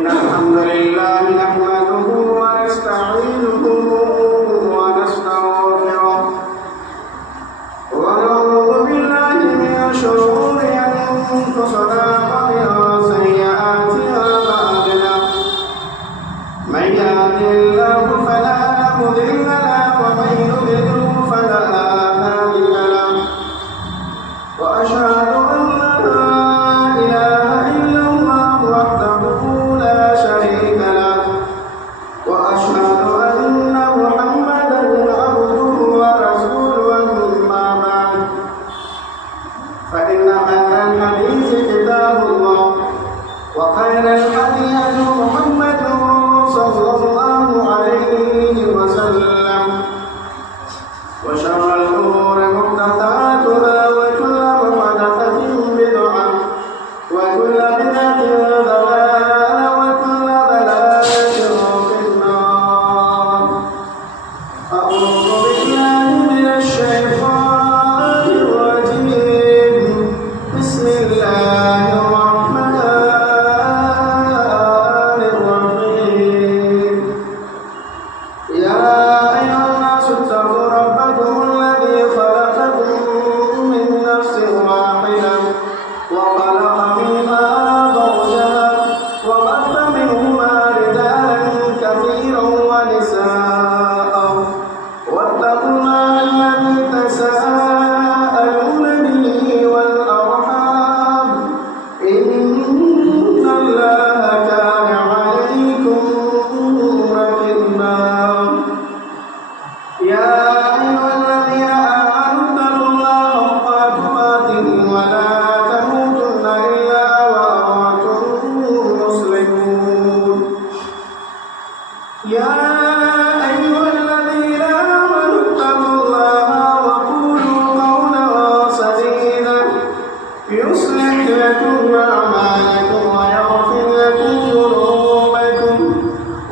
إن الحمد لله نحمده ونستعينه ونستغفره ونعوذ بالله من شرور أنفسنا ومن سيئات أعمالنا من يهده الله فلا مضل له ومن يضلل فلا هادي له وأشهد أن لا إله إلا الله وحده لا شريك له وأشهد أن محمدا عبده ورسوله أما بعد فإن خير الحديث كتاب الله وخير الهدي هدي محمد صلى الله عليه وسلم وشر الأمور محدثاتها وكل محدثة بدعة وكل بدعة ضلالة وكل ضلالة في النار. أعوذ بالله من الشيطان الرجيم. بسم الله الرحمن الرحيم. يا أيها الناس اتقوا ربكم الذي خلقكم من نفس واحدة وخلق منها زوجها وبث منهما رجالا كثيرا ونساء واتقوا الله الذي تساءلون به والأرحام إن الله كان عليكم رقيبا. يا أيها الذين آمنوا اتقوا الله حق تقاته ولا تموتن إلا وأنتم مسلمون. يا أيها الذين آمنوا اتقوا الله وقولوا قولا سديدا يصلح لكم أعمالكم ويغفر لكم ذنوبكم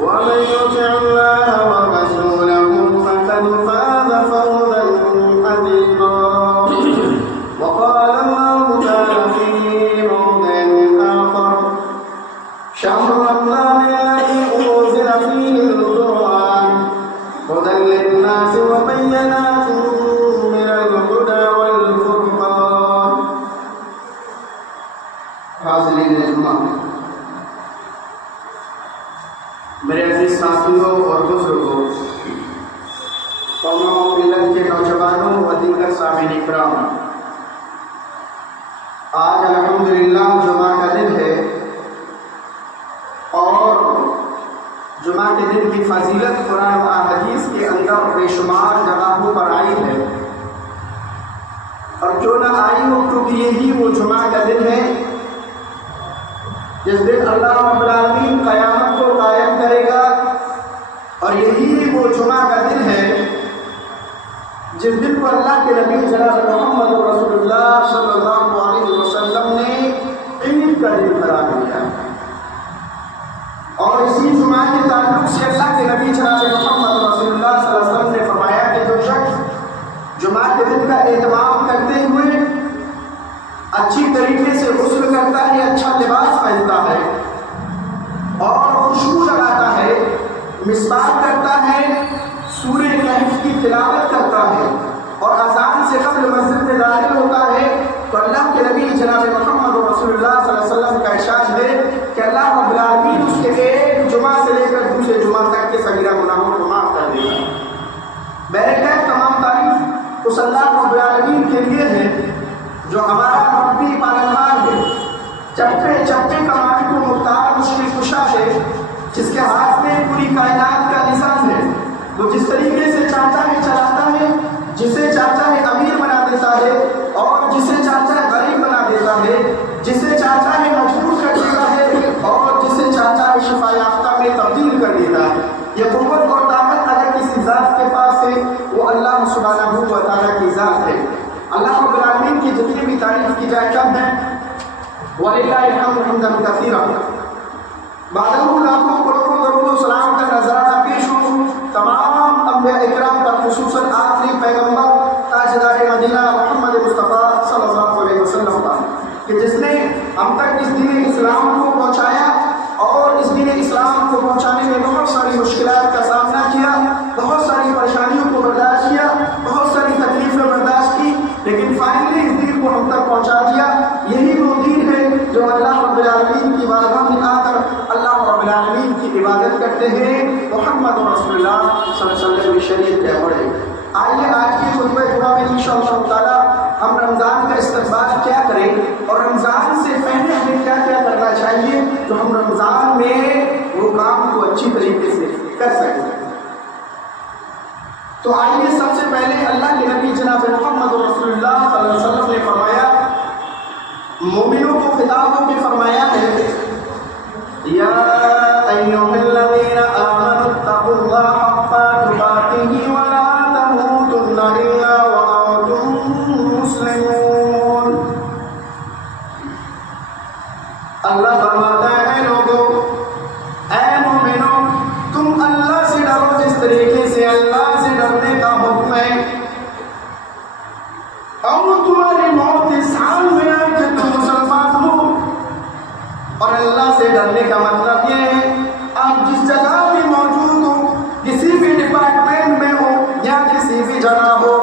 ومن يطع الله ورسوله فقد فاز فوزا عظيما. وقال الله تعالى في موضع آخر: شهر رمضان الذي أنزل فيه القرآن هدى للناس وبينات من الهدى والفرقان. حاضرین جمعہ، میرے عزیز ساتھیوں اور بزرگوں، قوم و ملت کے نوجوانوں و دیگر سامعین اکرام، آج الحمدللہ جمعہ کا دن ہے اور جمعہ کے دن کی فضیلت قرآن و حدیث کے اندر بے شمار جگہوں پر آئی ہے، اور کیوں نہ آئی ہو کیونکہ یہی وہ جمعہ کا دن ہے جس دن اللہ رب العالمین قیامت کو قائم کرے گا، اور یہی وہ جمعہ کا دن ہے جس دن کو اللہ کے نبی جناب محمد رسول اللہ صلی اللہ علیہ وسلم نے عید کا دن قرار دیا. اور اسی جمعہ کے تعلق سے اللہ کے نبی جناب محمد رسول اللہ صلی اللہ علیہ وسلم نے فرمایا کہ جو شخص جمعہ کے دن کا اہتمام کرتے ہوئے اچھی طریقے سے غسل کرتا ہے، اچھا لباس پہنتا ہے اور خوشبو لگاتا ہے، مسواک کرتا ہے، سورہ کہف کی تلاوت کرتا ہے اور اذان سے قبل مسجد میں داخل ہوتا ہے، تو اللہ کے نبی جناب محمد رسول اللہ صلی اللہ علیہ وسلم کا ارشاد ہے کہ اللہ رب العالمین اس کے ایک جمعہ سے لے کر دوسرے جمعہ تک کے صغیرہ گناہوں کو معاف کر دے گا. بہرکیف تمام تعریف اس اللہ رب العالمین کے لیے ہے جو ہمارا ربی پالنہار ہے، چپے چپے کا مالک و مختار مشکل کشا ہے، جس کے ہاتھ میں پوری کائنات کا نظام ہے. وہ جس طریقے سے چاہتا ہے چلاتا ہے، جسے چاہتا ہے امیر بنا دیتا ہے اور جسے چاہتا ہے غریب بنا دیتا ہے، جسے چاہتا ہے مجبور کر دیتا ہے اور جسے چاہتا ہے شفا یافتہ میں تبدیل کر دیتا ہے. یہ قوت اور طاقت اگر کسی ذات کے پاس ہے وہ اللہ سبحانہ و تعالیٰ کی ذات ہے. اللہ رب العالمین کی جتنی بھی تعریف کی جائے کم ہے. وَلِلَّهِ الْحَمْدُ حَمْدًا كَثِيرًا. بعدہ لاکھوں کروڑوں درود و سلام کا نذرانہ پیش ہو تمام انبیاء اکرام پر، خصوصاً آخری پیغمبر تاجدار مدینہ محمد مصطفیٰ صلی اللہ علیہ وسلم پر، کہ جس نے ہم تک اس دین اسلام کو پہنچایا اور اس دین ساری مشکلات کا سامنا کیا، بہت ساری پریشانیوں کو برداشت کیا، بہت ساری تکلیفیں برداشت کی، لیکن فائنلی اس دین کو ہم تک پہنچا دیا۔ یہی وہ دین ہے جو اللہ رب العالمین کی بارگاہ میں آ کر اللہ رب العالمین کی عبادت کرتے ہیں۔ محمد رسول اللہ صلی اللہ علیہ وسلم کی شریعت کے پڑھے۔ آئیے آج کی خطبہ جمعہ میں انشاءاللہ تعالی ہم رمضان کا استقبال کیا کریں اور رمضان سے پہلے ہمیں کیا کیا کرنا چاہیے تو ہم رمضان میں وہ کام کو اچھی طریقے سے کر سکیں۔ تو آئیے سب سے پہلے اللہ کے نبی جناب محمد رسول اللہ صلی اللہ علیہ وسلم نے فرمایا، مومنوں کو خطاب ہو کے فرمایا ہے، یا ایھا الذین آمنوا اتقوا اللہ حق تقاتہ ولا تموتن الا وانتم مسلمون۔ اللہ فرماتا ہے، اے لوگوں، اے مومنوں، تم اللہ سے ڈرو جس طریقے سے اللہ سے ڈرنے کا حکم ہے، اور تمہاری موت اس حال میں ہے کہ تم مسلمان ہو۔ اور اللہ سے ڈرنے کا مطلب یہ ہے آپ جس جگہ بھی موجود ہو، کسی بھی ڈپارٹمنٹ میں ہو یا کسی بھی جگہ ہو،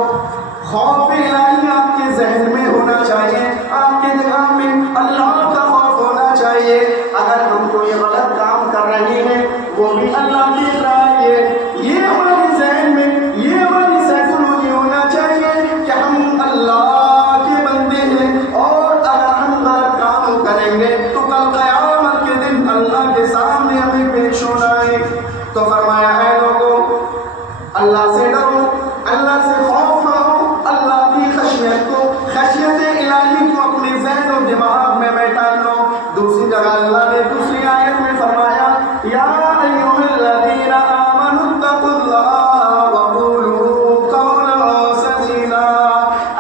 خوف الہی آپ کے ذہن میں ہونا چاہیے، آپ کے دماغ میں اللہ کا خوف ہونا چاہیے۔ اگر ہم کوئی غلط کام کر رہے ہیں وہ بھی اللہ کی رائے ہے، یہ ہمارے ذہن میں، یہ ہماری سائیکالوجی ہونا چاہیے کہ ہم اللہ کے بندے ہیں، اور اگر ہم غلط کام کریں گے تو کل قیامت کے دن اللہ کے سامنے ہمیں پیش ہونا ہے۔ تو فرمایا ہے لوگوں، اللہ سے ڈرو، اللہ سے خوف کرو، اللہ کی خشیت کو، خشیت الہی کو اپنے ذہن و دماغ میں بیٹھا لو۔ دوسری جگہ اللہ نے دوسری آیت میں فرمایا، یا ایھا الذین آمنوا اتقوا اللہ وقولوا قولا سدیدا۔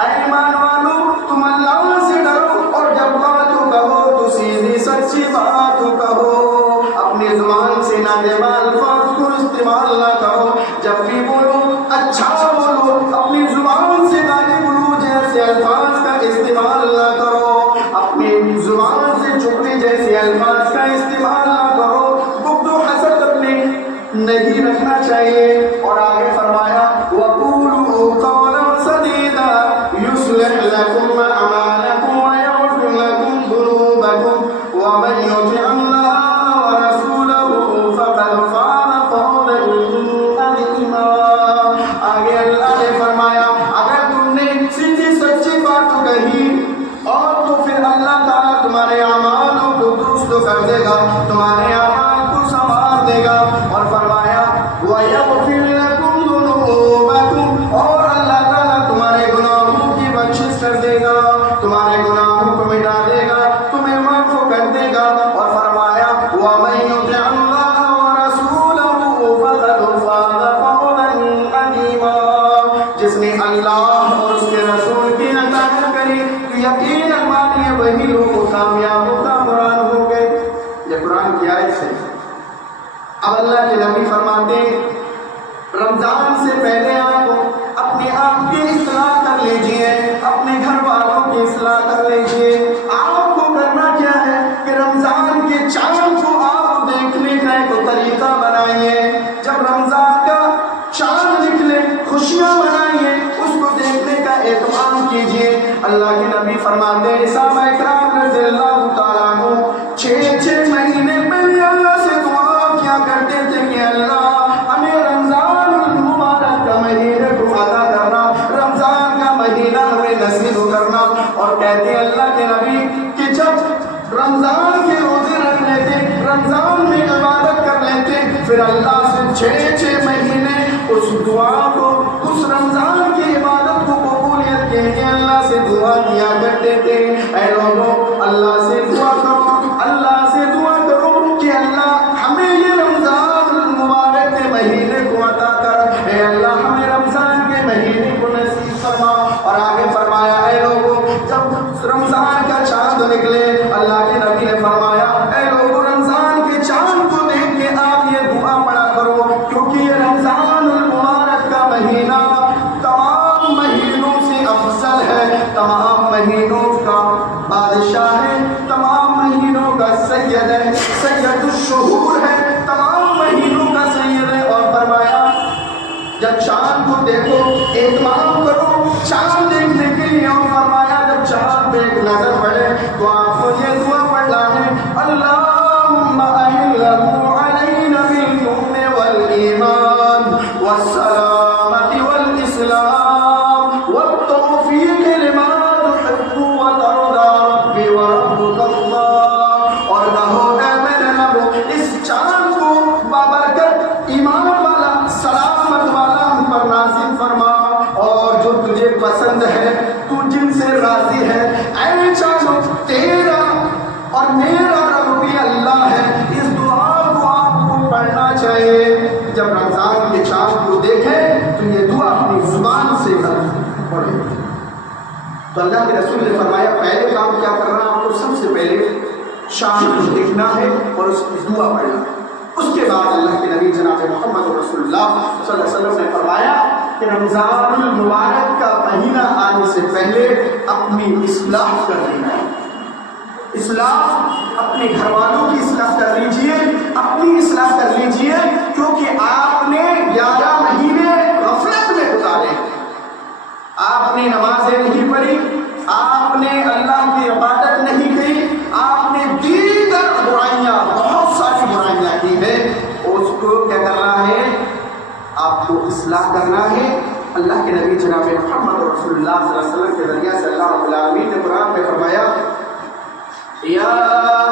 اے ایمان والو، تم اللہ سے ڈرو اور جب بات کہو تو سیدھی سچی بات کہو، اپنی زبان سے نادیبا الفاظ کو استعمال نہ کرو، جب بھی بولو اچھا بولو، اپنی زبان سے گالی گلوچ جیسے الفاظ کا استعمال نہ کرو، اپنی زبان سے چغلی جیسے الفاظ کا استعمال نہ کرو، بغض و حسد اپنے نہیں رکھنا چاہیے۔ اور آگے فرمایا، وَقُولُوا قَوْلًا سَدِيدًا يُصْلِحْ لَكُمْ أَعْمَالَكُمْ وَيَغْفِرْ لَكُمْ ذُنُوبَكُمْ وَمَن يُطِعِ اللَّهَ وَرَسُولَهُ فَقَدْ فَازَ فَوْزًا عَظِيمًا۔ آگے اللہ نے فرمایا، اگر تم نے سیدھی سچی بات کہی اور تو پھر اللہ تعالیٰ تمہارے اعمالوں کو درست کر دے گا، تمہارے اعمال کو سنوار دے گا۔ اور فرمایا، وَيَغْفِرْ لَكُمْ ذُنُوبَكُمْ، اور اللہ تعالیٰ تمہارے گناہوں کی بخشش کر دے گا، تمہارے گناہوں کو مٹا دے گا، تمہیں معاف کر دے گا۔ اور فرمایا، وَمَن يُطِعِ اللَّهَ وَرَسُولَهُ فَقَدْ فَازَ فَوْزًا عَظِيمًا۔ جس نے اللہ اور اس کے رسول کی اطاعت کری تو یقیناً مانیے وہی لوگ کامیاب و کامران ہو گئے۔ یہ قرآن کی آیت ہے۔ اب اللہ کے نبی فرماتے ہیں، رمضان سے پہلے آپ اپنے آپ کی اصلاح کر لیجئے، اپنے گھر والوں کی اصلاح کر لیجئے۔ آپ کو کرنا کیا ہے کہ رمضان کے چاند کو آپ دیکھنے کا ایک طریقہ بنائیے۔ جب رمضان کا چاند نکلے خوشیاں منائیے، اس کو دیکھنے کا اہتمام کیجئے۔ اللہ کے نبی فرماتے ہیں، صحابہ اکرام رضی اللہ تعالیٰ عنہ 6 مہینے پہلے اللہ سے دعا کیا کرتے تھے کہ اللہ ہمیں رمضان المبارک کا مہینہ کو عطا کرنا، رمضان کا مہینہ ہمیں نصیب کرنا۔ اور کہتے ہیں اللہ کے نبی کہ جب رمضان کے روزے رکھ لیتے، رمضان میں عبادت کر لیتے، پھر اللہ سے 6 مہینے اس دعا کو، اس رمضان کی عبادت کو قبولیت کے لیے اللہ سے دعا کیا کرتے تھے۔ اے لوگوں، اللہ سے دعا کرو، اللہ سے دعا کرو کہ اللہ ہمیں یہ رمضان المبارک کے مہینے کو عطا کر، اے اللہ ہمیں رمضان کے مہینے کو نصیب فرما۔ اور آگے فرمایا، اے لوگوں، جب رمضان کا چاند نکلے، اللہ کے نبی نے فرمایا، اے لوگوں، رمضان کے چاند کو دیکھ کے آپ یہ دعا پڑھا کرو، کیونکہ یہ رمضان المبارک کا مہینہ تمام مہینوں سے افضل ہے، تمام مہینوں کا بادشاہ ہے، تمام مہینوں کا سید ہے، سید الشہور ہے، تمام مہینوں کا سید دیکھو، اہتمام کرو چاند دیکھنے کے لیے، اور فرمایا جب چاند پہ ایک نظر پڑے تو آپ کو یہ دعا پڑھنا ہے، اللہم اہلہ علینا بالامن والایمان والسلامۃ والاسلام والتوفیق لما تحب وترضى ربی وربک اللہ۔ اور کہو اے میرے رب، اس چاند کو بابرکت ایمان والا، سلامت والا ہم پر نازل فرما، اور جو تجھے پسند ہے، تو جن سے راضی ہے، اے چاند تیرا اور میرا رب بھی اللہ ہے۔ اس دعا کو آپ کو پڑھنا چاہیے۔ جب رمضان کے چاند کو دیکھیں تو یہ دعا اپنی زبان سے پڑھیں۔ تو اللہ کے رسول نے فرمایا پہلے کام کیا کرنا، آپ کو سب سے پہلے شام کو دیکھنا ہے اور اس کی دعا پڑھنا ہے۔ اس کے بعد اللہ کے نبی جناب محمد رسول اللہ صلی اللہ علیہ وسلم نے فرمایا کہ رمضان المبارک کا مہینہ آنے سے پہلے اپنی اصلاح کر لینا ہے۔ اصلاح، اپنے گھر والوں کی اصلاح کر لیجئے، اپنی اصلاح کر لیجئے، کیونکہ آپ نے 11 مہینے غفلت میں گزارے۔ آپ نے نمازیں نہیں پڑھی، آپ نے اللہ کی عبادت نہیں کی، آپ نے دیگر برائیاں، بہت ساری برائیاں کی ہیں، اس کو کیا کرنا ہے، آپ کو اصلاح کرنا ہے۔ اللہ کے نبی جناب محمد رسول اللہ صلی اللہ علیہ وسلم کے ذریعہ سے اللہ رب العالمین نے قرآن میں فرمایا یا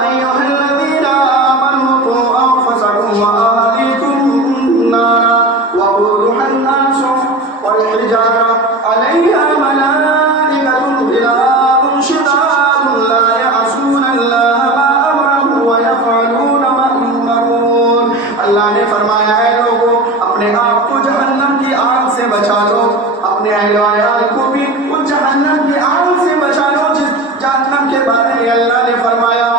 ایھا الذین آمنوا قوا انفسکم واہلیکم نارا وقودها الناس والحجارہ علیہا ملائکۃ غلاظ شداد لا یعصون اللہ ما امرهم ویفعلون ما یؤمرون۔ اللہ نے فرمایا ہے لوگوں، اپنے آپ کو جہنم کی آگ سے بچا لو، اپنے اہل و عیال کو بھی اس جہنم کی آگ سے بچا لو جس جہنم کے بارے میں اللہ نے فرمایا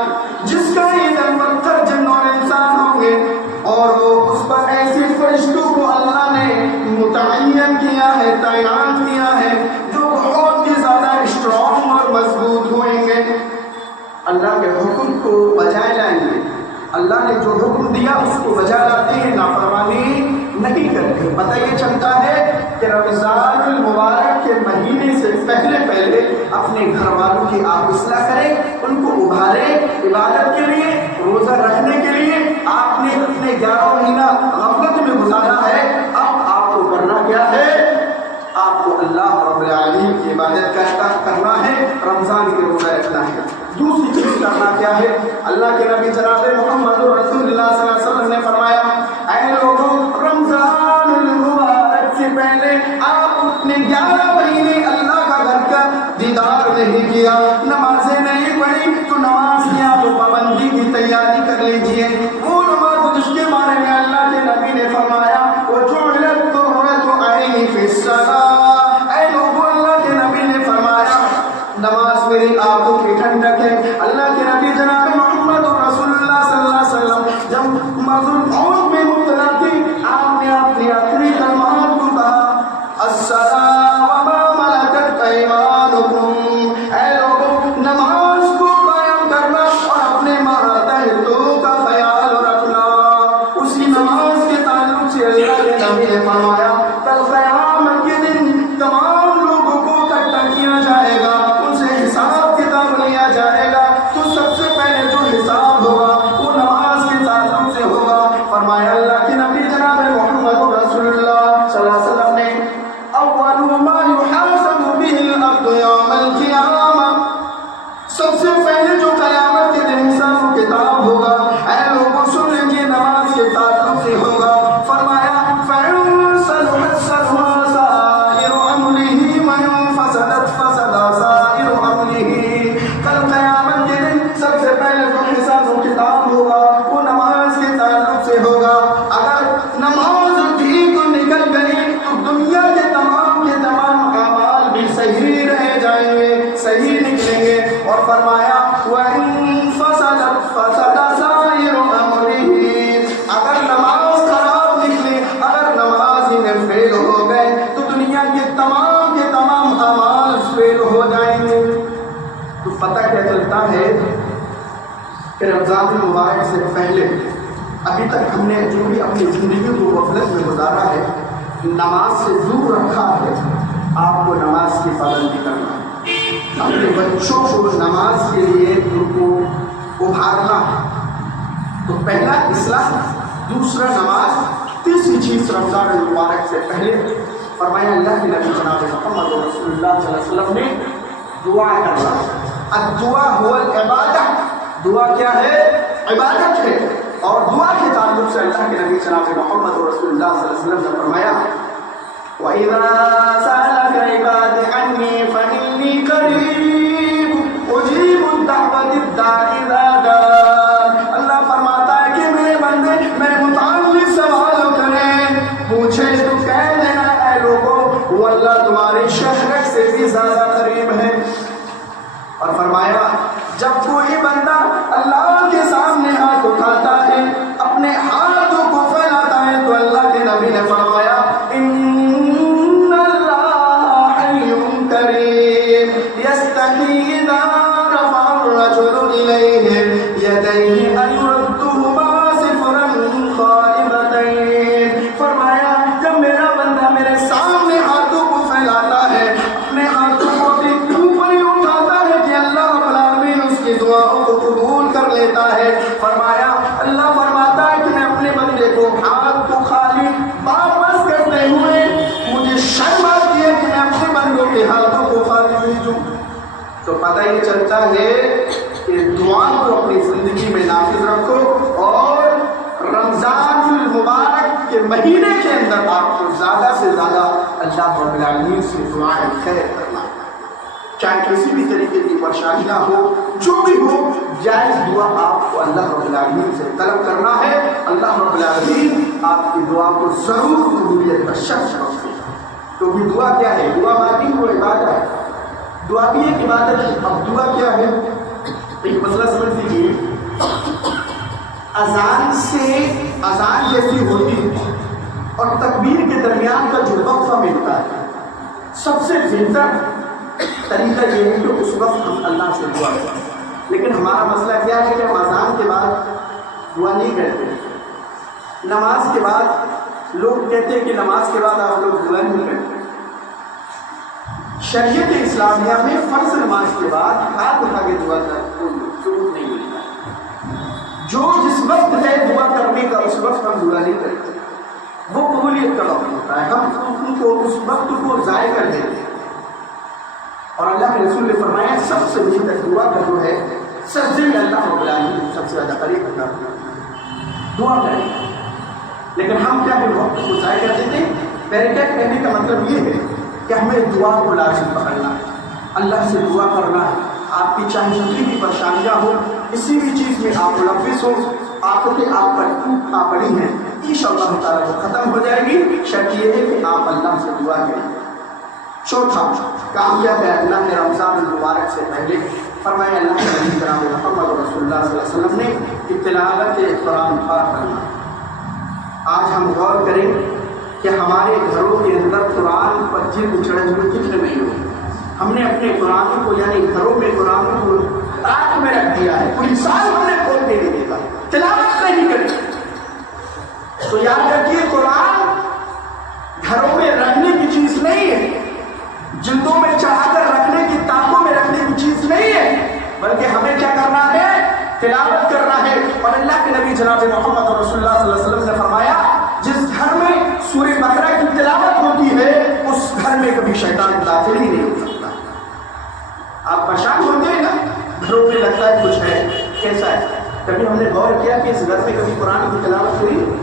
جس کا ایندھن پتھر جن اور انسان ہوں گے، اور وہ اس پر ایسے فرشتوں کو اللہ نے متعین کیا ہے، تعینات کیا ہے، جو بہت ہی زیادہ اسٹرانگ اور مضبوط ہوئیں گے، اللہ کے حکم کو بجائے لائیں گے۔ اللہ نے جو حکم دیا اس کو بجا لاتے ہیں، نافرمانی نہیں کرتے۔ پتہ یہ چلتا ہے کہ رمضان المبارک کے مہینے سے پہلے اپنے گھر والوں کی آپ اصلاح کریں، ان کو ابھاریں عبادت کے لیے، روزہ رکھنے کے لیے۔ آپ نے اپنے 11 مہینہ غفلت میں گزارا ہے، اب آپ کو کرنا کیا ہے، آپ کو اللہ رب العالمین کی عبادت کرنا ہے، رمضان کے روزہ رکھنا ہے۔ دوسری چیز کرنا کیا ہے، اللہ کے نبی جناب محمد رسول اللہ صلی اللہ علیہ وسلم نے فرمایا اے لوگوں، رمضان المبارک سے پہلے آپ اپنے 11 مہینے اللہ کا گھر کا دیدار نہیں کیا، نمازیں نہیں پڑھی، تو نماز کی آپ پابندی کی تیاری کر لیجئے۔ وہ نماز جس کے بارے میں اللہ کے نبی نے فرمایا وَجُعِلَتْ قُرَّةُ عَيْنِي فِي الصَّلَاةِ، اے لوگوں، اللہ کے نبی نے فرمایا نماز میری آنکھوں کی ٹھنڈک ہے۔ اللہ کے نبی جناب محمد رسول اللہ صلی اللہ علیہ وسلم جب مرض الموت میں مبتلا تھی، آپ نے اپنی آخری کلمات کو کہا الصلاۃ وما ملکت ایمانکم، اے لوگوں، نماز کو قائم کرنا اور اپنے ماتحتوں کا خیال رکھنا۔ اسی نماز کے تعلق سے اللہ کے نبی نے فرمایا کل قیامت کے دن تمام لوگوں کو اکٹھا کیا جائے گا، حساب کتاب لیا جائے گا، تو سب سے پہلے جو حساب ہوگا وہ نماز کے تعلق سے ہوگا۔ فرمایا اللہ کے نبی جناب محمد رسول اللہ صلی اللہ علیہ وسلم نے اول ما يحاسب به العبد يوم القیامہ، سب سے پہلے جو قیامت کے دن حساب و کتاب ہوگا، اے لوگوں سن لیجیے، نماز کے تعلق سے ہوگا۔ فرمایا فَإِن صَلُحَتْ صَلُحَ سَائِرُ أَمْرِهِ وَإِن فَسَدَتْ فَسَدَ سَائِرُ أَمْرِهِ۔ کل قیامت کے دن سب سے پہلے جو حساب و کتاب ہوگا وہ نماز کے تعلق سے ہوگا۔ اگر نماز ٹھیک نکل گئی تو دنیا کے تمام اعمال بھی صحیح رہ جائیں گے، صحیح نکلیں گے۔ اور فرمایا وَإِن فَسَدَتْ فَسَدَ سَائِرُ أَمْرِهِ، اگر نماز خراب نکلی، اگر نماز ہی میں فیل ہو گئے تو دنیا کے تمام اعمال فیل ہو جائیں گے۔ تو پتہ کیا چلتا ہے کہ رمضان المبارک سے پہلے ابھی تک ہم نے جو بھی اپنی زندگی کو غفلت میں گزارا ہے، نماز سے دور رکھا ہے آپ کو نماز کی پابندی کرنا ہے، اپنے بچوں کو نماز کے لیے ان کو ابھارنا ہے۔ تو پہلا اصلاح، دوسرا نماز، تیسری چیز رمضان المبارک سے پہلے فرمایا اللہ کے نبی جناب محمد رسول اللہ صلی اللہ علیہ وسلم نے دعا کرنا۔ الدعا هو العبادہ، دعا کیا ہے؟ عبادت ہے۔ اور دعا کے تعلق سے اللہ کے نبی جناب محمد رسول اللہ صلی اللہ علیہ وسلم نے فرمایا وَإِذَا سَأَلَكَ عِبَادِي عَنِّي فَإِنِّي قَرِيبٌ أُجِيبُ دَعْوَةَ الدَّاعِ إِذَا دَعَانِ۔ اللہ فرماتا ہے کہ میرے بندے میرے متعلق سوال کریں، پوچھے تو کہہ دینا اے لوگوں وہ اللہ تمہارے شہرک سے بھی زیادہ قریب ہے۔ اور فرمایا جب کوئی بندہ اللہ کے سامنے ہاتھ اٹھاتا ہے، اپنے ہاتھوں کو پھیلاتا ہے، تو اللہ کے نبی نے فرمایا ان اللہ حی کریم یستحیی اذا رفع الرجل الیہ یدیہ ان یردہما صفرا خائبتین۔ فرمایا جب میرا بندہ میرے سامنے ہاتھوں کو پھیلاتا ہے، اپنے ہاتھوں کو دعاؤں کو قبول کر لیتا ہے، فرمایا اللہ فرماتا ہے کہ میں اپنے بندے کو ہاتھ کو خالی واپس کرتے ہوئے مجھے شرم آتی ہے کہ میں اپنے بندوں کے ہاتھوں کو خالی بھیجوں۔ تو پتہ یہ چلتا ہے کہ دعا کو اپنی زندگی میں نافذ رکھو، اور رمضان المبارک کے مہینے کے اندر آپ کو زیادہ سے زیادہ اللہ رب العالمین سے دعائیں خیر کرنا ہے، چاہے کسی بھی طریقے کی پریشانیاں ہو، جو بھی ہو، جائز دعا آپ کو اللہ رب العالمین سے طلب کرنا ہے۔ اللہ رب العالمین آپ کی دعا کو ضرور قبولیت کا شرط رکھتے ہیں۔ تو بھی دعا کیا ہے؟ دعا باقی کو عبادت ہے، دعا بھی ایک عبادت ہے۔ اب دعا کیا ہے؟ ایک مسئلہ سمجھ لیجیے، اذان جیسی ہوتی ہے اور تکبیر کے درمیان کا جو وقفہ ملتا ہے، سب سے بہتر طریقہ یہ ہے کہ اس وقت ہم اللہ سے دعا کریں۔ لیکن ہمارا مسئلہ کیا ہے کہ ہم اذان کے بعد دعا نہیں کرتے، نماز کے بعد لوگ کہتے ہیں کہ نماز کے بعد آپ لوگ دعا نہیں کرتے۔ شریعت اسلامیہ میں فرض نماز کے بعد ہاتھ اٹھا کے دعا کرنے ضرورت نہیں ملتا ہے۔ جو جس وقت ہے دعا کرنے کا اس وقت ہم دعا نہیں کرتے، وہ قبولیت کا وقت ہوتا ہے، ہم ان کو اس وقت کو ضائع کر دیتے ہیں۔ اور اللہ کے رسول نے فرمایا سب سے بہتر دعا کا جو ہے سجدے میں اللہ رب العالمین سب سے زیادہ قریب ہوتا ہے، دعا کریں۔ لیکن ہم کیا ہے وقت کو ضائع کر دیتے ہیں۔ بیریکیٹ کہنے کا مطلب یہ ہے کہ ہمیں دعا کو لازم پکڑنا ہے، اللہ سے دعا کرنا ہے۔ آپ کی چاہے جتنی بھی پریشانیاں ہو، کسی بھی چیز میں آپ ملوث ہو، آفتیں آپ پر ٹوٹنا پڑی ہیں، انشاءاللہ تعالیٰ وہ ختم ہو جائے گی۔ شرط یہ ہے کہ آپ اللہ سے دعا کریں۔ چوتھا کام کیا ہے اللہ نے رمضان المبارک سے پہلے فرمایا اللہ کے نبی جناب محمد رسول اللہ صلی اللہ علیہ وسلم نے تلاوت قرآن پاک کرنا۔ آج ہم غور کریں کہ ہمارے گھروں کے اندر قرآن پر جلد چڑھے ہوئے کتنے نہیں ہوئے۔ ہم نے اپنے قرآن کو یعنی گھروں میں قرآن کو رات میں رکھ دیا ہے، کوئی انسان ہم نے کھول کے نہیں دیتا، تلاوت نہیں کرتی۔ تو یاد رکھیے قرآن گھروں میں رکھنے کی چیز نہیں ہے، جلدوں میں چڑھا کر رکھنے کی تاپوں میں رکھنے کی چیز نہیں ہے، بلکہ ہمیں کیا کرنا ہے؟ تلاوت کرنا ہے۔ اور اللہ کے نبی جناب محمد رسول اللہ صلی اللہ علیہ وسلم نے فرمایا جس گھر میں سورہ بقرہ کی تلاوت ہوتی ہے اس گھر میں کبھی شیطان داخل ہی نہیں ہو سکتا۔ آپ پریشان ہوتے ہیں نا، گھروں میں لگتا ہے کچھ ہے، کیسا ہے؟ کبھی ہم نے غور کیا کہ اس گھر میں کبھی قرآن کی تلاوت ہوئی؟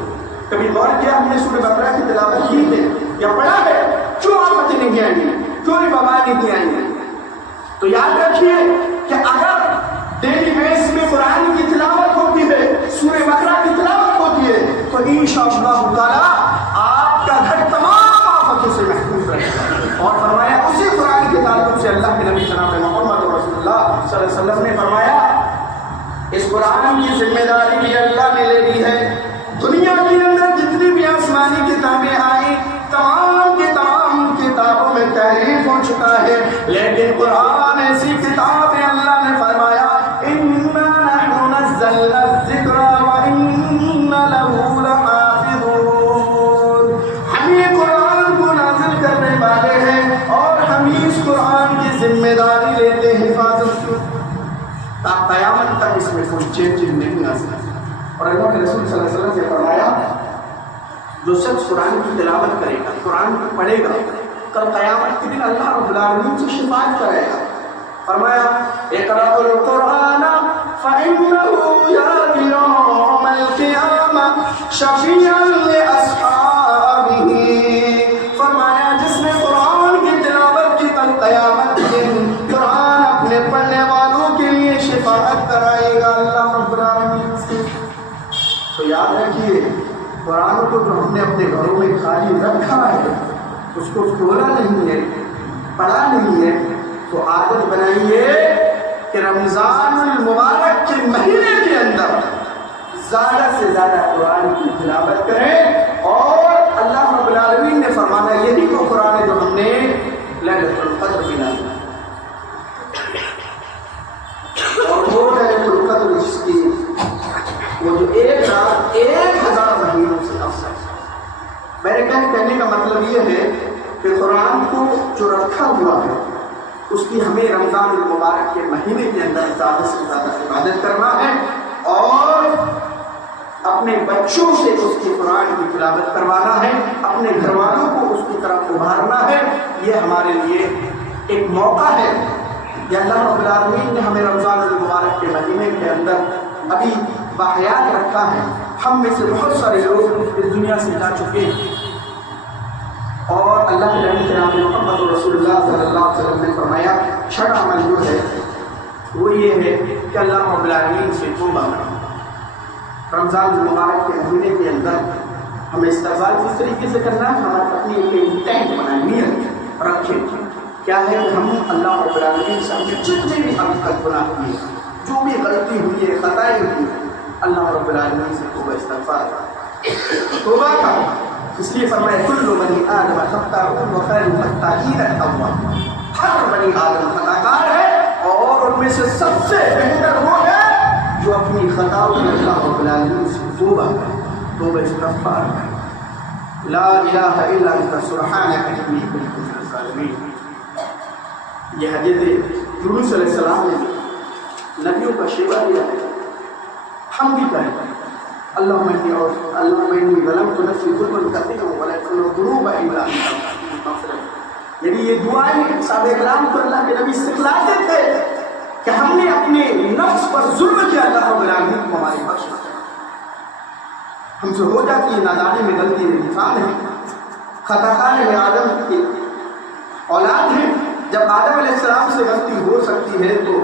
کبھی غور کیا ہم نے سورہ بقرہ کی تلاوت کی ہے یا پڑھا ہے؟ کیوں آفتیں نہیں آئیں گی؟ کیوں بمانی نہیں آئیں گی؟ تو یاد رکھیے کہ اگر ڈیلی بیس میں قرآن کی تلاوت ہوتی ہے، سورہ بقرہ کی تلاوت ہوتی ہے، تو انشاءاللہ تعالیٰ آپ کا گھر تمام آفتوں سے محفوظ رہے گا۔ اور فرمایا اسی قرآن کے تعلق سے اللہ کے نبی جناب محمد رسول اللہ صلی اللہ علیہ وسلم نے فرمایا اس قرآن کی ذمہ داری بھی اللہ نے لے لی ہے۔ دنیا کے اندر جتنی بھی آسمانی کتابیں آئیں تمام کے تمام کتابوں میں تحریف ہو چکا ہے، لیکن قرآن ایسی کتاب ہے اللہ نے فرمایا اِنَّا نَحْنُ نَزَّلْنَا الذِّكْرَ وَإِنَّا لَهُ لَحَافِظُونَ۔ ہم یہ قرآن جن نہیں آ سکتا. اور اللہ کے رسول صلی اللہ علیہ وسلم نے فرمایا جو شخص قرآن کی تلاوت کرے گا, قرآن کو پڑھے گا, کل قیامت کے دن اللہ رب العالمین سے شفاعت کرے گا. فرمایا اقرأ القرآن فإنه يأتي يوم القيامة شفيعا لأصحابه. فرمایا جس نے قرآن کی تلاوت کی کل قیامت کے دن قرآن اپنے پڑھنے والوں کے لیے شفاعت کرائے گا اللہ رب العالمین سے. تو یاد رکھیے قرآن کو جو ہم نے اپنے گھروں میں خالی رکھا ہے, اس کو کھولا نہیں ہے, پڑھا نہیں ہے, تو عادت بنائیے کہ رمضان المبارک کے مہینے کے اندر زیادہ سے زیادہ قرآن کی تلاوت کریں. اور اللہ رب العالمین نے فرمانا یہی تو قرآن ہے جو ہم نے لیلۃ القدر میں لایا, اور وہ لیلۃ القدر جس کی وہ جو ایک رات 1000 مہینوں سے افضل. میرے کہنے کا مطلب یہ ہے کہ قرآن کو جو رکھا ہوا ہے اس کی ہمیں رمضان المبارک کے مہینے کے اندر زیادہ سے زیادہ عبادت کرنا ہے, اور اپنے بچوں سے اس کی قرآن کی تلاوت کروانا ہے, اپنے گھر والوں کو اس کی طرف ابھارنا ہے. یہ ہمارے لیے ایک موقع ہے کہ اللہ رب العالمین نے ہمیں رمضان المبارک کے مہینے کے اندر ابھی باحیات رکھا ہے. ہم میں سے بہت سارے لوگ اس دنیا سے جا چکے ہیں, اور اللہ کے نبی جناب محمد رسول اللہ صلی اللہ علیہ وسلم نے فرمایا چھٹا عمل جو ہے وہ یہ ہے کہ اللہ رب العالمین سے توبہ کرنا. رمضان المبارک کے مہینے کے اندر ہمیں استقبال کس طریقے سے کرنا ہے, ہمارے اپنی ایک انٹینٹ بنائیں, نیت رکھیں. کیا ہے کہ ہم اللہ رب العالمین سے ہمیں جتنے بھی اب تک گناہ ہوئے, جو بھی غلطی ہوئی ہے, خطائیں ہوئی ہے, اللہ رب العالمین سے توبہ استغفار توبہ کا. اس لیے فرمایا کل بنی آدم خطاء وخیر الخطائین التواب. ہر بنی آدم خطا کار ہے, اور ان میں سے سب سے بہتر وہ ہے جو اپنی خطاؤں میں اللہ رب العالمین سے توبہ کرے, توبہ استغفار کرے. لا الہ الا انت سبحانک انی کنت من الظالمین. یہ حدیث یونس علیہ السلام نے نبیوں کا شیوا دیا ہے, ہم بھی کریں. اللہم انی ظلمت نفسی ظلما کثیرا ولا یغفر الذنوب الا انت. یعنی یہ دعائیں صحابہ کرام کو اللہ کے نبی سکھلاتے تھے کہ ہم نے اپنے نفس پر ظلم کیا, اللہ رب العالمین کو ہماری بخش. ہم سے ہو جاتی ہے نادانی میں, غلطی میں, انسان ہے, خطا کار ہے, آدم کی اولاد ہے. جب آدم علیہ السلام سے غلطی ہو سکتی ہے تو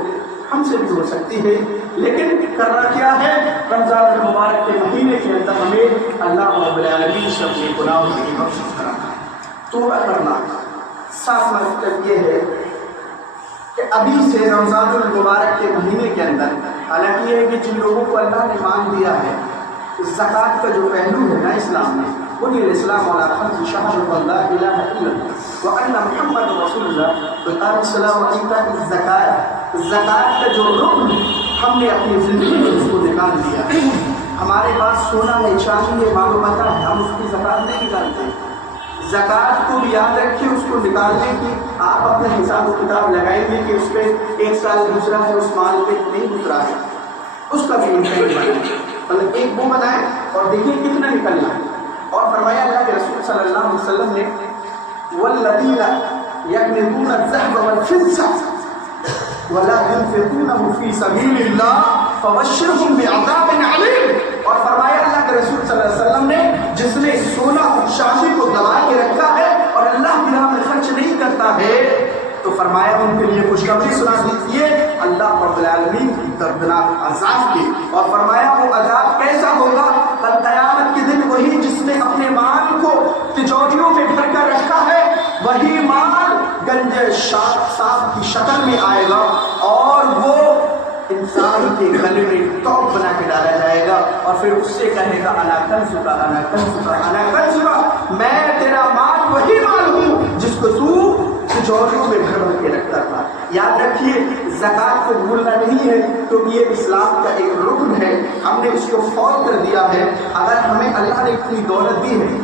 ہم سے بھی ہو سکتی ہے, لیکن کرنا کیا ہے, رمضان المبارک کے مہینے کے اندر ہمیں اللہ رب العالمین سے اپنے گناہوں کی بخش کرانا, توبہ کرنا. صاف مطلب یہ ہے کہ ابھی سے رمضان المبارک کے مہینے کے اندر, حالانکہ یہ ہے کہ جن لوگوں کو اللہ نے مان دیا ہے, زکوٰۃ کا جو پہلو ہے نا اسلام میں, بنی الاسلام علی خمس شہادۃ ان لا الہ الا اللہ وان محمد رسول اللہ واقام الصلاۃ وایتاء الزکوٰۃ. زکوٰۃ کا جو رکن ہم نے اپنی زندگی میں اس کو نکال دیا ہے. ہمارے پاس سونا ہے, چاندی ہے, مال و متا ہے, ہم اس کی زکوٰۃ نہیں نکالتے. زکوٰۃ کو بھی یاد رکھیے, اس کو نکالنے کی آپ اپنے حساب و کتاب لگائیں گے کہ اس پہ ایک سال گزرا ہے, اس مال پہ نہیں گزرا ہے, اس کا بھی انٹینٹ بنائیں. مطلب ایک وہ بنائیں اور دیکھیے کتنا نکلنا ہے. اور فرمایا اللہ کے رسول صلی اللہ علیہ وسلم نے والذین یکنزون الذهب والفضة ولا ينفقونه في سبيل الله فبشرهم بعذاب علیم. اور فرمایا اللہ کے رسول صلی اللہ علیہ وسلم نے جس نے سونا اور چاندی کو دبا کے رکھا ہے اور اللہ کی راہ میں خرچ نہیں کرتا ہے, تو فرمایا ان کے لیے خوشخبری سنا دیجیے اللہ رب العالمین کی دردناک عذاب کی. اور فرمایا وہ عذاب کیسا ہوگا, کل قیامت کے دن وہی جس نے اپنے مال کو تجوریوں میں بھر کر رکھا ہے, وہی مال گنجے سانپ کی شکل میں آئے گا, اور وہ انسان کے گلے میں توپ بنا کے ڈالا جائے گا, اور پھر اس سے کہے گا انا کنزک انا کنزک انا کنزک, میں تیرا مال وہی مال ہوں جس کو تو تجوریوں میں بھر کے رکھتا تھا. یاد رکھیے زکوٰۃ کو بھولنا نہیں ہے, کیونکہ یہ اسلام کا ایک رکن ہے, ہم نے اس کو فوت کر دیا ہے. اگر ہمیں اللہ نے اتنی دولت دی ہے,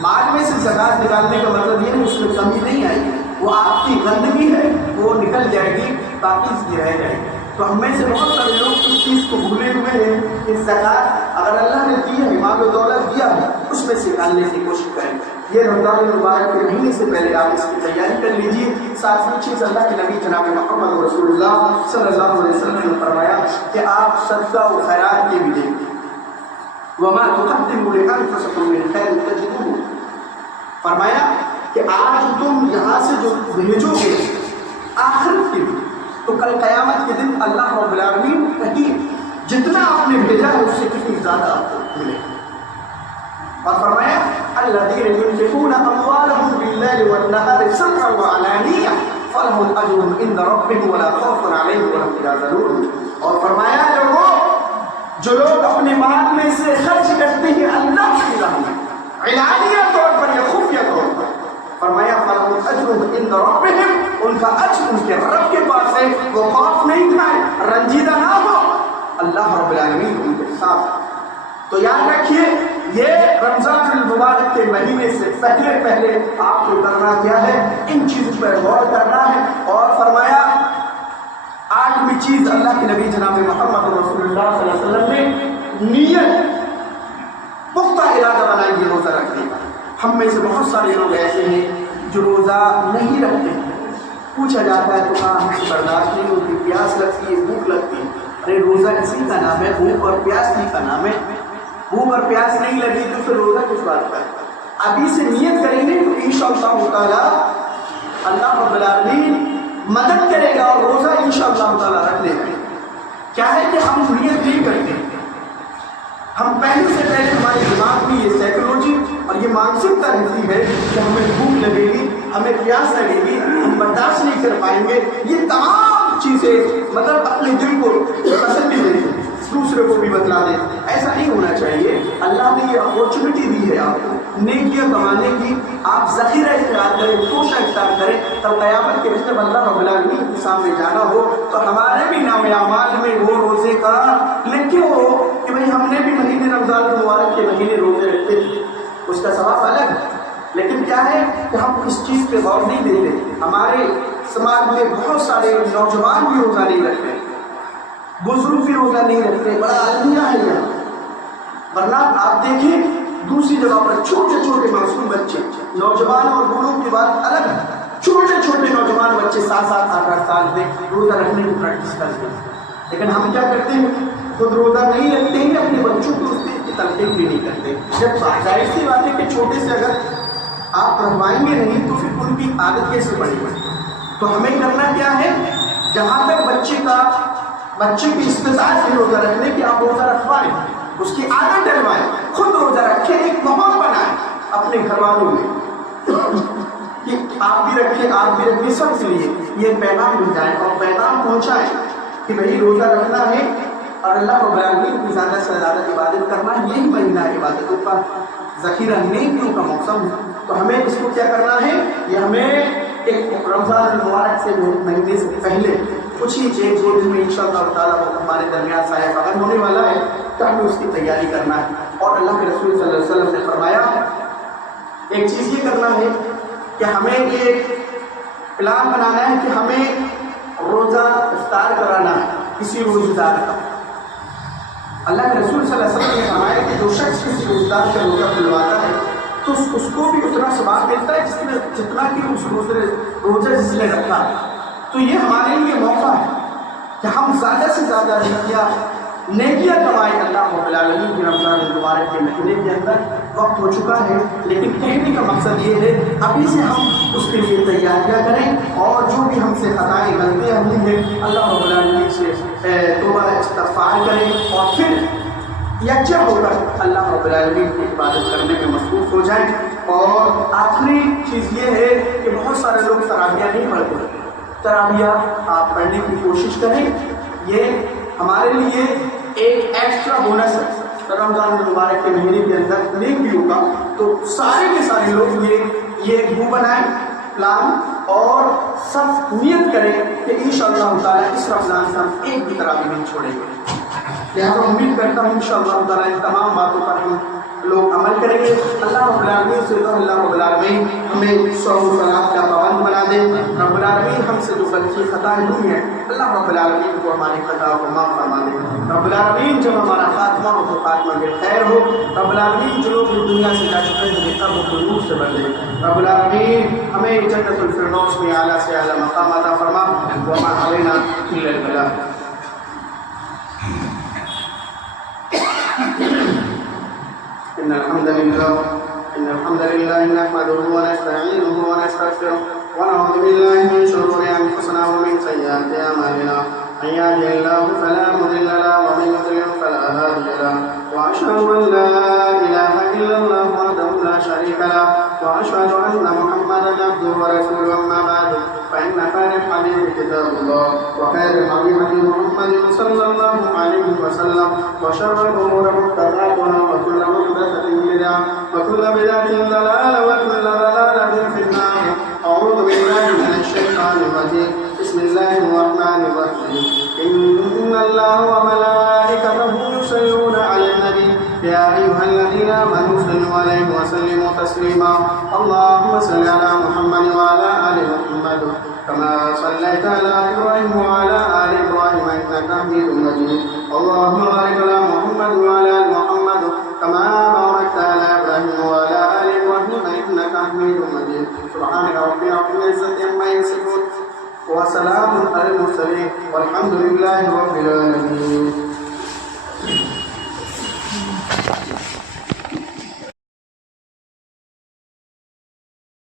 مال میں سے زکوٰۃ نکالنے کا مطلب یہ نہیں اس میں کمی نہیں آئے گی, وہ آپ کی گندگی ہے وہ نکل جائے گی, باقی رہ جائے گی. تو ہم میں سے بہت سارے لوگ اس چیز کو بھولے ہوئے ہیں کہ زکوٰۃ اگر اللہ نے دی ہے، مال و دولت دیا ہے، اس میں سے نکالنے کی کوشش کریں۔ یہ رمضان المبارک کے مہینے سے پہلے آپ اس کی تیاری کر لیجیے۔ ساتویں چیز اللہ کے نبی جناب محمد رسول اللہ صلی اللہ علیہ وسلم نے فرمایا کہ آپ صدقہ و خیرات کے بھی دیں۔ وما تقدموا لانفسکم من خیر تجدوہ، فرمایا کہ آج تم یہاں سے جو بھیجو گے آخرت کے لیے، تو کل قیامت کے دن اللہ رب العالمین کہیں جتنا آپ نے بھیجا ہے اس سے کتنی زیادہ آپ کو ملے گا۔ اور فرمایا الذین ينفقون اموالهم باللیل والنہار سرا وعلانیہ فلہم اجرهم عند ربهم ولا خوف علیہم ولا هم یحزنون۔ اور فرمایا جو لوگ اپنے مال میں سے خرچ کرتے ہیں اللہ کی راہ میں علانیہ طور پر یا خفیہ طور پر، فرمایا فلہم اجرهم عند ربهم، ان کا اجر ان کے رب کے پاس ہے، وہ خوف نہیں کھائے، رنجیدہ نہ ہو، اللہ رب العالمین ان کے ساتھ۔ تو یاد رکھیے یہ رمضان المبارک کے مہینے سے پہلے آپ کو کرنا کیا ہے، ان چیزوں پر غور کرنا ہے۔ اور فرمایا آٹھویں چیز اللہ کے نبی جناب محمد رسول اللہ صلی اللہ علیہ وسلم نے نیت پختہ ارادہ بنائی ہے روزہ رکھنے کا۔ ہم میں سے بہت سارے لوگ ایسے ہیں جو روزہ نہیں رکھتے، پوچھا جاتا ہے تو ہم سے برداشت نہیں ہوتی، پیاس لگتی ہے، بھوک لگتی ہے۔ ارے روزہ اسی کا نام ہے، بھوک اور پیاس نہیں کا نام ہے۔ بھوک اور پیاس نہیں لگی تو پھر روزہ کس بات کا ہے؟ ابھی سے نیت کریں گے تو انشاءاللہ تعالیٰ اللہ رب العالمین مدد کرے گا اور روزہ انشاءاللہ تعالیٰ رکھ لے گا۔ کیا ہے کہ ہم نیت نہیں کرتے، ہم پہلے سے پہلے ہمارے دماغ میں یہ سائیکولوجی اور یہ مانسکتا رہتی ہے کہ ہمیں بھوک لگے گی، ہمیں پیاس لگے گی، ہم برداشت نہیں کر پائیں گے۔ یہ تمام چیزیں مطلب اپنے دل کو تسلی دے دیں، دوسرے کو بھی بتلا دیں، ایسا نہیں ہونا چاہیے۔ اللہ نے یہ اپورچونٹی دی ہے آپ کو نیکیاں کمانے کی، آپ ذخیرہ اختیار کریں، توشہ اختیار کریں، تب قیامت کے جب اللہ رب العالمین کے سامنے جانا ہو تو ہمارے بھی نام اعمال میں وہ روزے کا لکھے ہو کہ بھئی ہم نے بھی مہینے رمضان المبارک کے مہینے روزے رکھتے تھے، اس کا ثواب الگ ہے۔ لیکن کیا ہے کہ ہم اس چیز پہ غور نہیں دیتے۔ ہمارے سماج میں بہت سارے نوجوان بھی روزہ نہیں رکھتے، بزرگ بھی روزہ نہیں رکھتے، بڑا المیہ ہے یہاں۔ ورنہ آپ دیکھیں دوسری جگہ پر چھوٹے چھوٹے معصوم بچے، نوجوان اور بزرگ کی بات الگ ہے، چھوٹے چھوٹے نوجوان بچے 7-7 8-8 سال کے روزہ رکھنے کی پریکٹس کرتے ہیں۔ لیکن ہم کیا کرتے ہیں، خود روزہ نہیں رکھتے ہیں، اپنے بچوں کو اس کی تلقین بھی نہیں کرتے۔ جب ظاہر سی بات ہے کہ چھوٹے سے اگر آپ رکھوائیں گے نہیں تو پھر ان کی عادت کیسے پڑے گی؟ تو ہمیں کرنا کیا ہے، جہاں تک بچے کی استطاعت ہے روزہ رکھنے کی، آپ روزہ رکھوائیں، اس کی عادت ڈلوائیں، خود روزہ رکھیں، ایک ماحول بنائیں اپنے گھر والوں میں کہ آپ بھی رکھیں، سب کے لیے یہ پیغام مل جائے اور پیغام پہنچائیں کہ بھئی روزہ رکھنا ہے اور اللہ رب العالمین کی زیادہ سے زیادہ عبادت کرنا ہے، یہی مہینہ عبادتوں کا ذخیرہ نیکیوں کا موسم ہے۔ تو ہمیں اس کو کیا کرنا ہے، یہ ہمیں ایک رمضان المبارک سے مہینے سے پہلے کچھ ہی 1-2 دن میں انشاءاللہ تعالیٰ وہ ہمارے درمیان سایہ فغن ہونے والا ہے، تو ہمیں اس کی تیاری کرنا ہے۔ اور اللہ کے رسول صلی اللہ علیہ وسلم نے فرمایا ایک چیز یہ کرنا ہے کہ ہمیں ایک پلان بنانا ہے کہ ہمیں روزہ افطار کرانا ہے کسی روزہ دار کا۔ اللہ کے رسول صلی اللہ علیہ وسلم نے فرمایا کہ جو شخص کسی روزہ دار کا روزہ کھلواتا ہے تو اس کو بھی اتنا ثواب ملتا ہے جتنا کہ اس روزہ جس نے رکھا ہے۔ تو یہ ہمارے لیے موقع ہے کہ ہم زیادہ سے زیادہ نیکیاں کمائیں اللہ رب العالمین کی رمضان المبارک کے مہینے کے اندر۔ وقت ہو چکا ہے لیکن کہنے کا مقصد یہ ہے ابھی سے ہم اس کے لیے تیاریاں کریں، اور جو بھی ہم سے خطائیں غلطیاں ہوئی ہیں اللہ رب العالمین سے توبہ استغفار کریں، اور پھر یکجا ہو کر اللہ رب العالمین کی عبادت کرنے میں مصروف ہو جائیں۔ اور آخری چیز یہ ہے کہ بہت سارے لوگ تراویح نہیں پڑھتے، تراویح آپ پڑھنے کی کوشش کریں، یہ ہمارے لیے ایک ایکسٹرا بونس ہے رمضان المبارک کے مہینے کے اندر نیکیوں کا۔ تو سارے کے سارے لوگ یہ منہ بنائیں پلان اور سب نیت کریں کہ انشاءاللہ تعالیٰ اس رمضان سے ہم ایک بھی تراویح نہیں چھوڑیں گے۔ لہٰذا امید کرتا ہوں انشاءاللہ تعالیٰ ان تمام باتوں پر ہم لوگ عمل کریں گے. اللہ رب العالمین سے تو اللہ رب العالمین ہمیں صوم و صلاۃ کا پابند بنا دے. رب العالمین ہم سے جو غلطی خطائیں ہوئی ہیں اللہ رب العالمین کو ہماری خطا کو معاف فرما دے. رب العالمین جب ہمارا خاتمہ ہو تو خاتمہ بالخیر ہو. رب العالمین جو لوگ اس دنیا سے جا چکے ہیں ان قبر کو نور سے بھر دے. رب العالمین ہمیں جنت الفردوس میں اعلیٰ سے اعلیٰ مقام عطا فرما. وما علینا الا البلاغ. إن الحمد لله نحمده ونستعينه ونستغفره ونعوذ بالله من شرور أنفسنا ومن سيئات أعمالنا. من يهده الله فلا مضل له ومن يضلل فلا هادي له. وأشهد أن لا إله إلا الله وحده لا شريك له وأشهد أن محمدا عبده ورسوله. أما بعد فإن خير الحديث كتاب الله وخير الهدي هدي محمد صلى الله عليه وسلم وشر الأمور محدثاتها وكل محدثة بدعة وكل بدعة ضلالة وكل ضلالة في النار. أعوذ بالله من الشيطان الرجيم. بسم الله الرحمن الرحيم. إن الله وملائكته يصلون على النبي يا أيها الذين آمنوا صلوا عليه وسلموا تسليما. اللهم صل على محمد وعلى آل محمد كما صليت على إبراهيم وعلى آل إبراهيم إنك حميد مجيد. اللهم بارك على محمد وعلى آل محمد كما باركت على إبراهيم وعلى آل إبراهيم إنك حميد مجيد. سبحان ربي رب العزة عما يصفون وسلام على المرسلين والحمد لله رب العالمين.